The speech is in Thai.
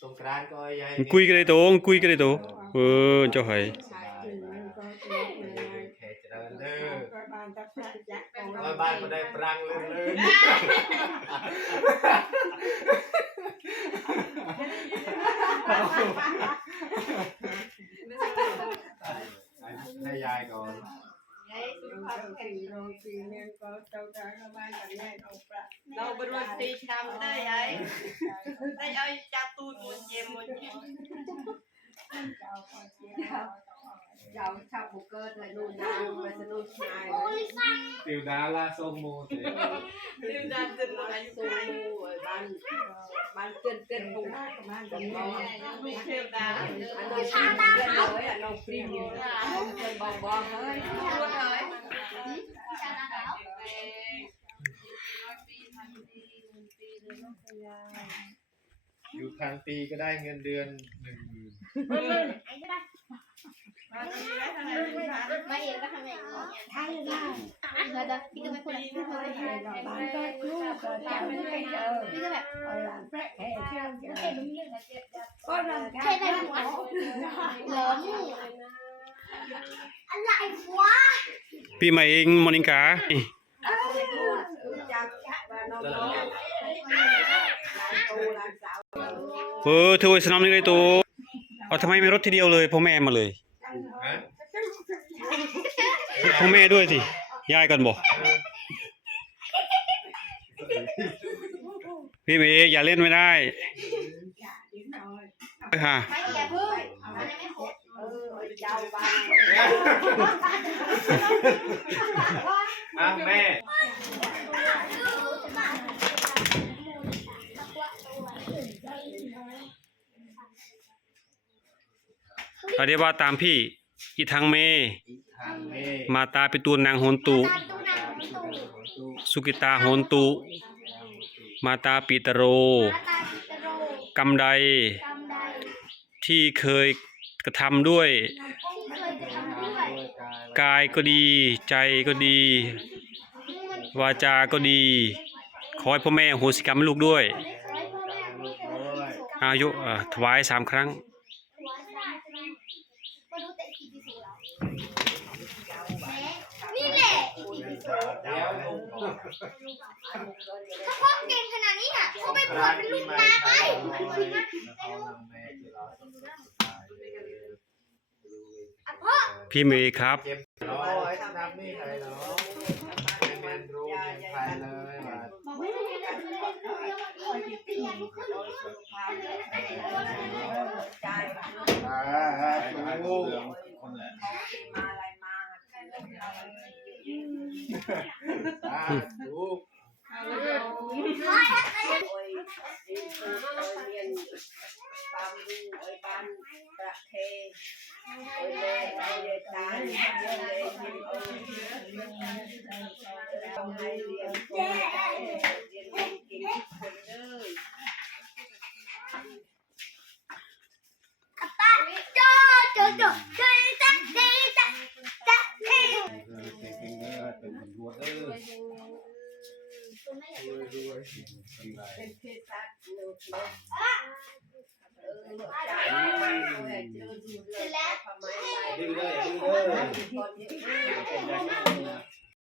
สงกรานต์ก็ยาย คุยกันเลยตัวคุยกันเลยตัวเจ้าหอยแขกเจริญเด้อบ้านก็ได้ปรังเลยให้ยายก่อนเราบริวารตีชามได้ยัยได้เอาจับตูนมุนเยมุนยาวชาวบุกเกอร์เลยนู่นนางไปสนุกชายติวดาลาส้มโมเตติวดาเกินอะไรสูงบ้านเกินของบ้านกับน้องลูกเทวดาอันนี้ชาตาขาวเลยน้องปริมเกินบองเฮ้ยพูดเลยชาตาขาวอยู่ทางปีก็ได้เงินเดือน10,000ไม่เองก็ทำอย่างนี้ใช่เลยเราจะพี่ก็ไม่พูดพี่ก็ไม่พูดบ้านก็รู้ก็จำไม่ได้พี่ก็แบบแค่ลุ้มเรื่องแค่ได้หัวหลอนอะไรวะปีใหม่เองมอนิงกาเธอไว้สนามนี่เลยตัวทำไมไม่รถทีเดียวเลยพ่อแม่มาเลยพ่อแม่ด้วยสิยายกันบอกพี่เมย์อย่าเล่นไม่ได้ค่ะแม่เดี๋ยวว่าตามพี่อีทางเมมาตาปิตูนางโหนตุสุกิตาโหนตุมาตาปิตโรกำใดที่เคยกระทำด้วยกายก็ดีใจก็ดีวาจาก็ดีขอให้พ่อแม่โหสิกรรมลูกด้วยอายุถวาย3 ครั้งนี่แหละถ้าพ่อเก่งขนาดนี้น่ะเขาไปบวชเป็นลูกตาไปพี่เมย์ครับแล้ว